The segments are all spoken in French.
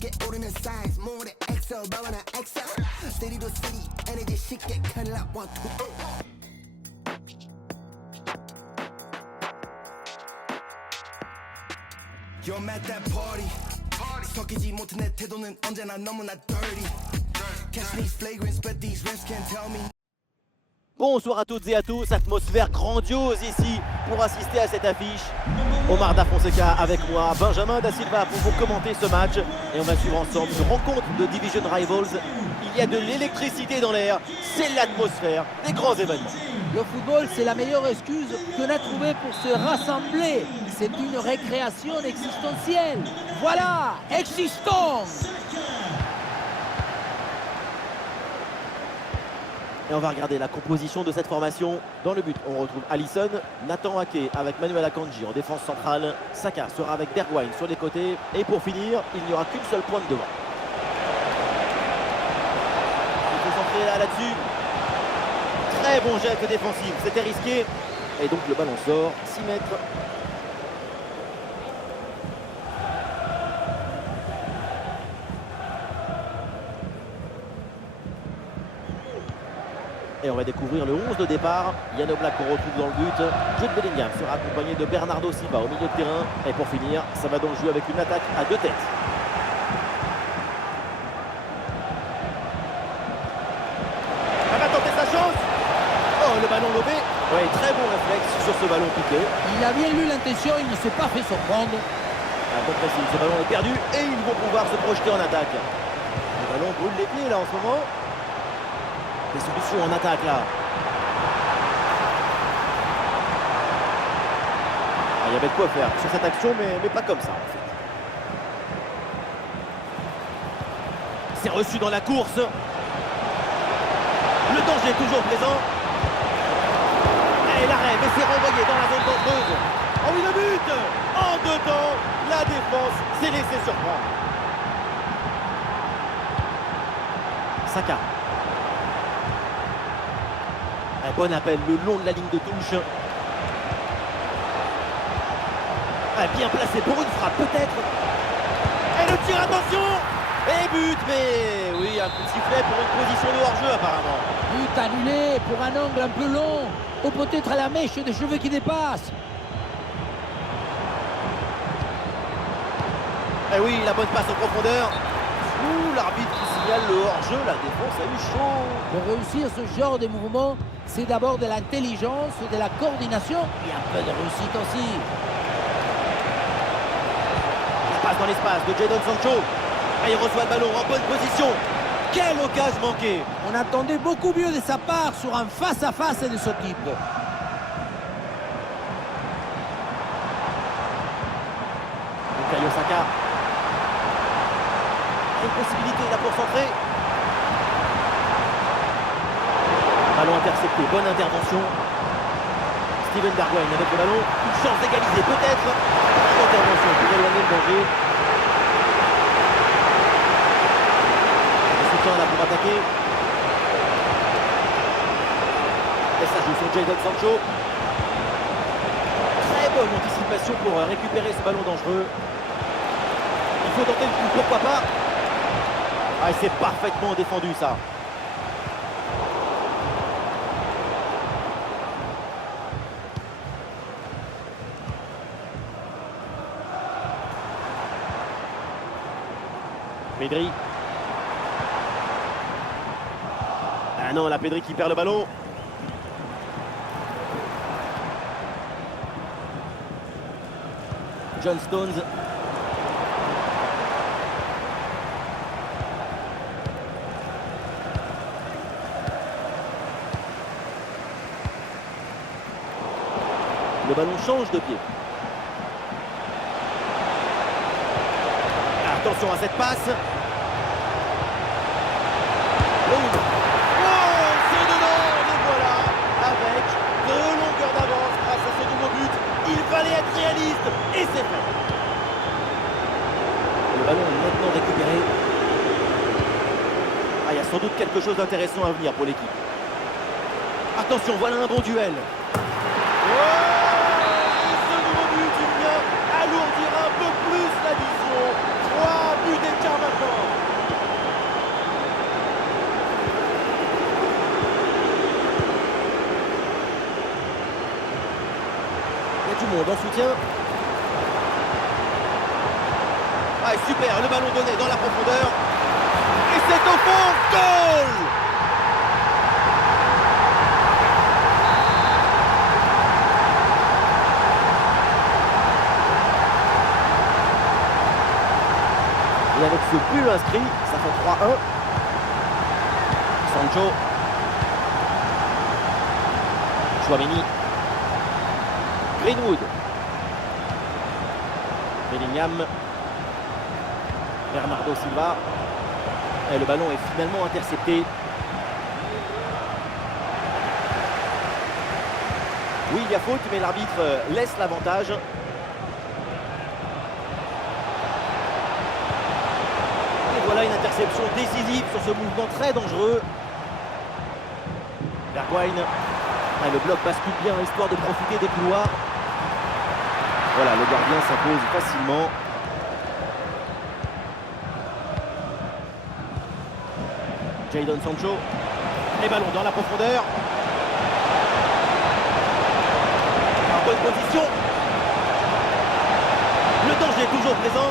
get older in size, more than XL, ballin' an XL. City to city, and it just shit get cut up 1, 2, 3. Yo, I'm at that party. 섞이지 못한 내 태도는 언제나 너무나 dirty. Catch these flagrants, but these rims can't tell me. Bonsoir à toutes et à tous, atmosphère grandiose ici pour assister à cette affiche. Omar Da Fonseca avec moi, Benjamin Da Silva pour vous commenter ce match. Et on va suivre ensemble une rencontre de Division Rivals. Il y a de l'électricité dans l'air, c'est l'atmosphère des grands événements. Le football, c'est la meilleure excuse qu'on a trouvée pour se rassembler. C'est une récréation existentielle. Voilà, existons! Et on va regarder la composition de cette formation. Dans le but, on retrouve Alisson, Nathan Ake avec Manuel Akanji en défense centrale. Saka sera avec Bergwijn sur les côtés. Et pour finir, il n'y aura qu'une seule pointe devant. Il faut s'entrer là-dessus. Très bon geste défensif, c'était risqué. Et donc le ballon sort, 6 mètres. Et on va découvrir le 11 de départ. Yann Oblak qu'on retrouve dans le but. Jude Bellingham sera accompagné de Bernardo Silva au milieu de terrain. Et pour finir, ça va donc jouer avec une attaque à 2 têtes. Elle va tenter sa chance. Oh, le ballon lobé. Oui, très bon réflexe sur ce ballon piqué. Il a bien lu l'intention, il ne s'est pas fait surprendre. Un peu précis, ce ballon est perdu et ils vont pouvoir se projeter en attaque. Le ballon brûle les pieds là en ce moment. Des solutions en attaque là. Il y avait de quoi faire sur cette action, mais pas comme ça en fait. C'est reçu dans la course. Le danger est toujours présent. Et l'arrêt, mais c'est renvoyé dans la zone dangereuse. Oh oui, le but! En 2 temps, la défense s'est laissée surprendre. Saka. Un bon appel le long de la ligne de touche. Bien placé pour une frappe peut-être. Et le tir, attention. Et but, mais oui, un coup de sifflet pour une position de hors-jeu apparemment. But annulé pour un angle un peu long. Ou peut-être à la mèche des cheveux qui dépassent. Et oui, la bonne passe en profondeur. Ouh, l'arbitre qui signale le hors-jeu, la défense a eu chaud. Pour réussir ce genre de mouvement, c'est d'abord de l'intelligence, de la coordination et un peu de réussite aussi. La passe dans l'espace de Jadon Sancho. Et il reçoit le ballon en bonne position. Quelle occasion manquée. On attendait beaucoup mieux de sa part sur un face-à-face de ce type. Bukayo Saka. Une possibilité là pour centrer. Ballon intercepté, bonne intervention. Steven Bergwijn avec le ballon. Une chance d'égaliser peut-être. Intervention pour éloigner le danger. Le soutien là pour attaquer. Et ça joue sur Jadon Sancho. Très bonne anticipation pour récupérer ce ballon dangereux. Il faut tenter le coup, pourquoi pas. Ah, c'est parfaitement défendu ça. Pedri. Ah non, la Pedri qui perd le ballon. John Stones. Le ballon change de pied. Attention à cette passe. Oh, c'est dedans, et voilà, avec 2 longueurs d'avance grâce à ce nouveau but. Il fallait être réaliste et c'est fait. Le ballon est maintenant récupéré. Ah, il y a sans doute quelque chose d'intéressant à venir pour l'équipe. Attention, voilà un bon duel. Ce nouveau but, il vient alourdir un peu plus l'addition. 3 buts d'écart maintenant. le monde en soutien. Ah, super, le ballon donné dans la profondeur. Et c'est au fond, goal! Et avec ce but inscrit, ça fait 3-1. Sancho. Chouameni. Greenwood. Bellingham. Bernardo Silva. Et le ballon est finalement intercepté. Oui, il y a faute, mais l'arbitre laisse l'avantage. Et voilà une interception décisive sur ce mouvement très dangereux. Bergwijn. Le bloc bascule bien, histoire de profiter des couloirs. Voilà, le gardien s'impose facilement. Jadon Sancho. Les ballons dans la profondeur. En bonne position. Le danger est toujours présent.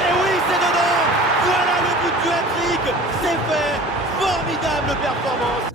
Et oui, c'est dedans. Voilà le but du hat-trick. C'est fait. Formidable performance.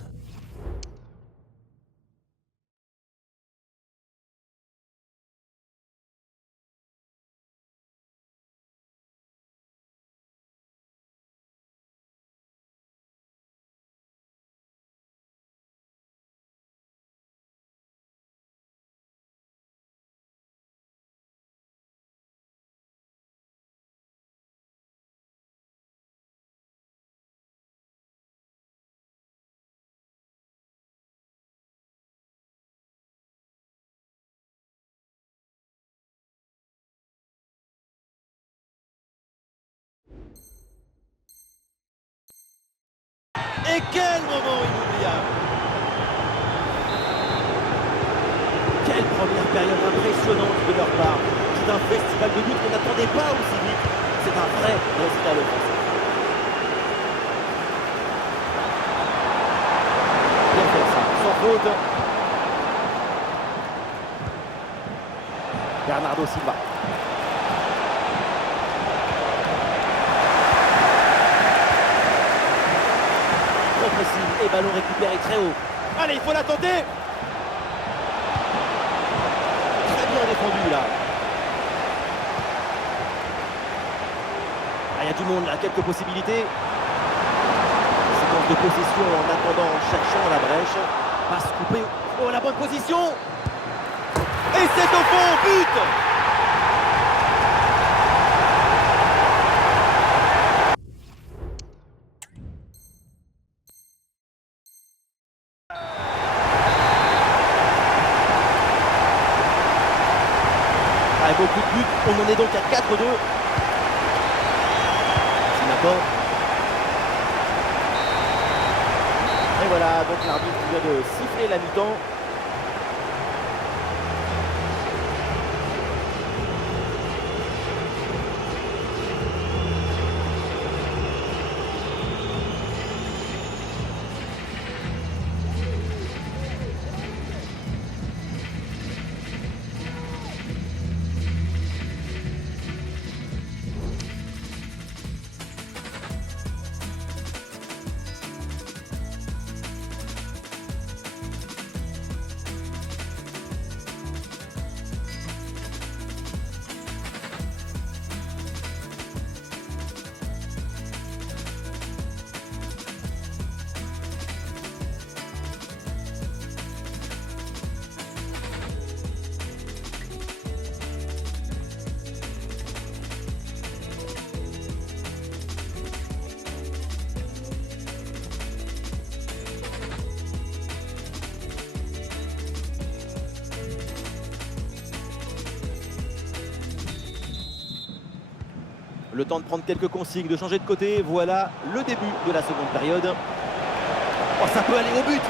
Et quel moment inoubliable! Quelle première période impressionnante de leur part. C'est un festival de buts qu'on n'attendait pas aussi vite. C'est un vrai récital offensif. Bien fait ça, sans faute. Bernardo Silva. Et ballon récupéré très haut. Allez, il faut la tenter. Très bien défendu là. Ah, il y a du monde là, quelques possibilités. Séquence de possession en attendant, en cherchant la brèche. Passe coupée. Oh, la bonne position. Et c'est au fond, but. Beaucoup de buts, on en est donc à 4-2. C'est maintenant. Et voilà, donc l'arbitre vient de siffler la mi-temps. Le temps de prendre quelques consignes, de changer de côté. Voilà le début de la seconde période. Oh, ça peut aller au but.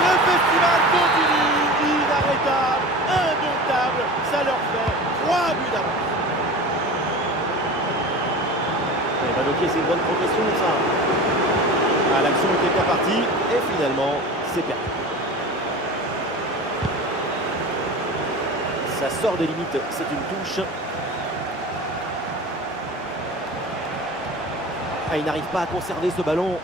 Le festival continue, inarrêtable, indomptable. Ça leur fait 3 buts d'avance. Ok, c'est une bonne progression ça. Ah, l'action était bien partie et finalement c'est perdu. Ça sort des limites, c'est une touche. Ah, il n'arrive pas à conserver ce ballon.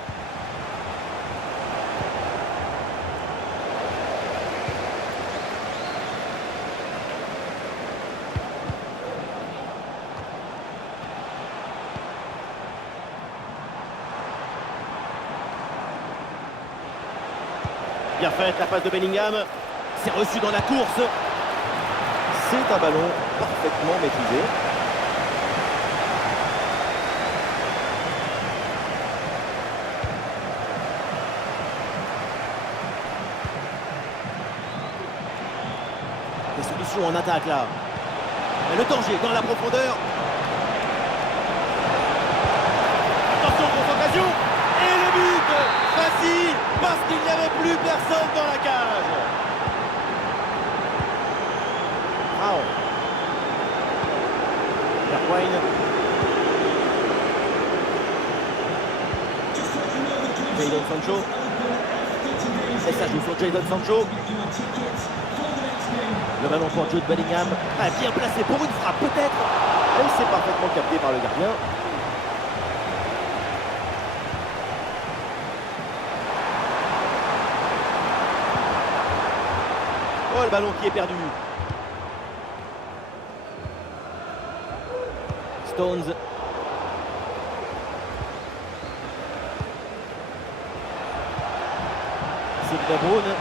Bien faite la passe de Bellingham. C'est reçu dans la course. C'est un ballon parfaitement maîtrisé. Des solutions en attaque là. Et le danger dans la profondeur. Attention, grosse occasion. Et le but facile parce qu'il n'y avait plus personne dans la cage. Wow. Bergwijn. Jadon Sancho. Et ça joue sur Jadon Sancho. Le ballon pour Jude Bellingham. Ah, bien placé pour une frappe peut-être. Et c'est parfaitement capté par le gardien. Oh, le ballon qui est perdu. Stones. C'est De Bruyne.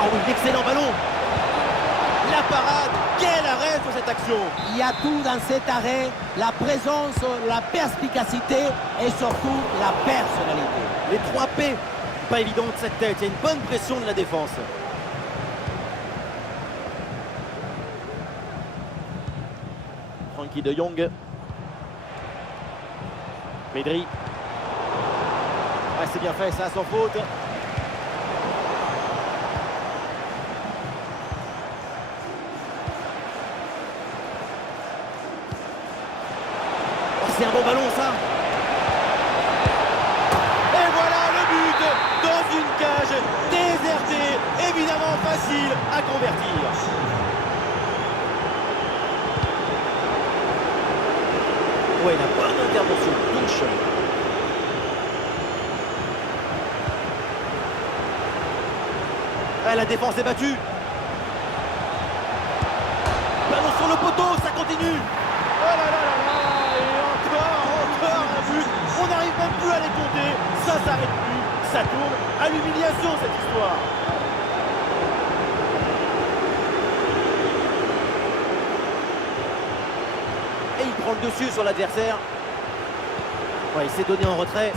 Ah oui, excellent ballon. La parade, quel arrêt sur cette action. Il y a tout dans cet arrêt, la présence, la perspicacité et surtout la personnalité. Les 3 P, pas évident de cette tête, il y a une bonne pression de la défense. Frenkie de Jong. Pedri. Ah, c'est bien fait, ça sans faute. C'est un bon ballon ça. Et voilà le but dans une cage désertée, évidemment facile à convertir. Ouais, la bonne intervention, touche. Ah, la défense est battue. Ballon sur le poteau, ça continue. Oh là là là là. Encore un but, on n'arrive même plus à les compter, ça s'arrête plus, ça tourne à l'humiliation cette histoire. Et il prend le dessus sur l'adversaire. Ouais, il s'est donné en retrait.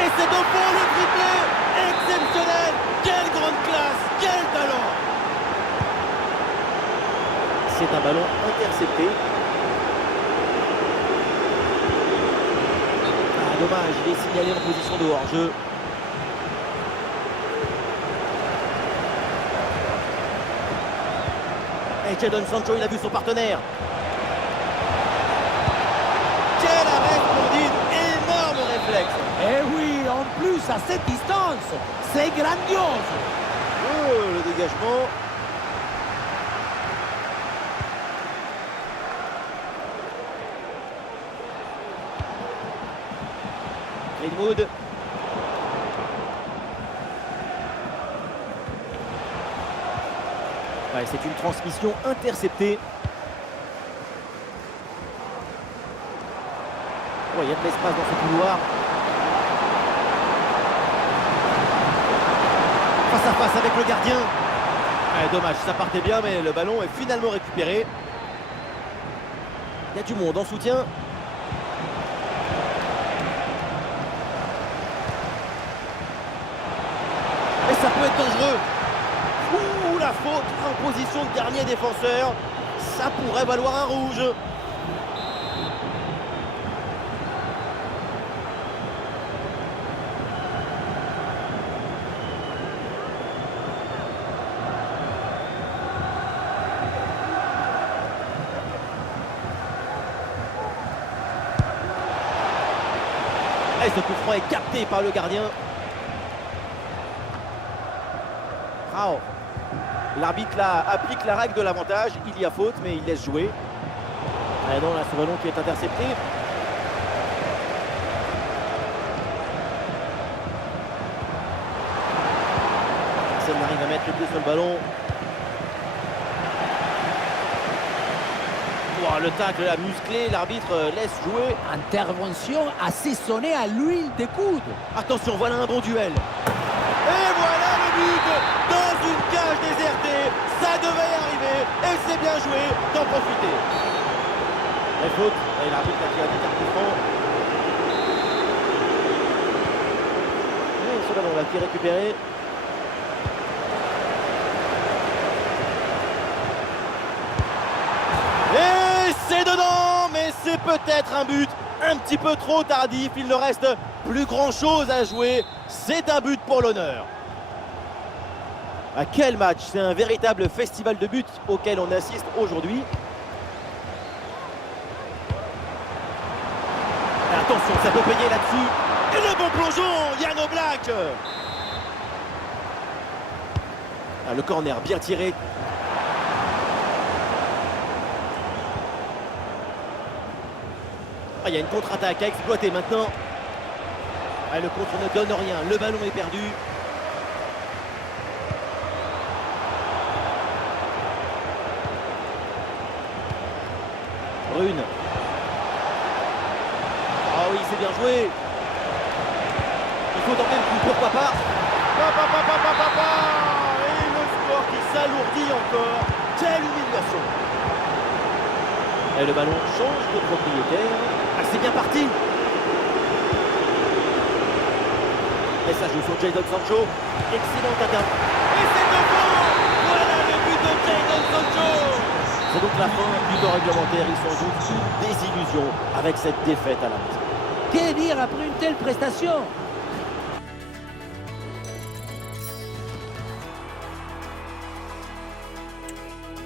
Et c'est de fond le triplé, exceptionnel, quelle grande classe, quel talent. C'est un ballon intercepté. Dommage, il est signalé en position de hors-jeu. Et Jadon Sancho, il a vu son partenaire. Quel arrêt splendide, énorme réflexe. Et oui, en plus à cette distance, c'est grandiose. Oh, le dégagement. Greenwood. Ouais, c'est une transmission interceptée. Ouais, il y a de l'espace dans ce couloir. Face à face avec le gardien. Ouais, dommage, ça partait bien, mais le ballon est finalement récupéré. Il y a du monde en soutien. Et ça peut être dangereux. Ouh, la faute en position de dernier défenseur. Ça pourrait valoir un rouge. Et ce coup franc est capté par le gardien. Rao. L'arbitre là applique la règle de l'avantage. Il y a faute, mais il laisse jouer. Ah non, là, ce ballon qui est intercepté. Personne n'arrive à mettre le pied sur le ballon. Oh, le tacle là, musclé, l'arbitre laisse jouer. Intervention assaisonnée à l'huile des coudes. Attention, voilà un bon duel. Et voilà le but dans une cage désertée. Ça devait y arriver et c'est bien joué d'en profiter. La faute, et l'arbitre qui a dit un coup franc. Et ce ballon là qui est récupéré. Et c'est dedans, mais c'est peut-être un but un petit peu trop tardif. Il ne reste plus grand chose à jouer. C'est un but pour l'honneur. À quel match! C'est un véritable festival de buts auquel on assiste aujourd'hui. Attention, ça peut payer là-dessus. Et le bon plongeon, Jan Oblak. Ah, le corner bien tiré. Ah, il y a une contre-attaque à exploiter maintenant. Ah, le contre ne donne rien. Le ballon est perdu. Brune. Ah oui, c'est bien joué. Il faut tenter le coup, pourquoi pas. Et le score qui s'alourdit encore. Quelle humiliation. Et le ballon change de propriétaire. Ah, c'est bien parti. Et ça joue sur Jadon Sancho. Excellente attaque. Et c'est devant. Voilà le but de Jadon Sancho. C'est donc la fin du temps réglementaire. Ils sont doute une désillusion avec cette défaite à la maison. Que dire après une telle prestation?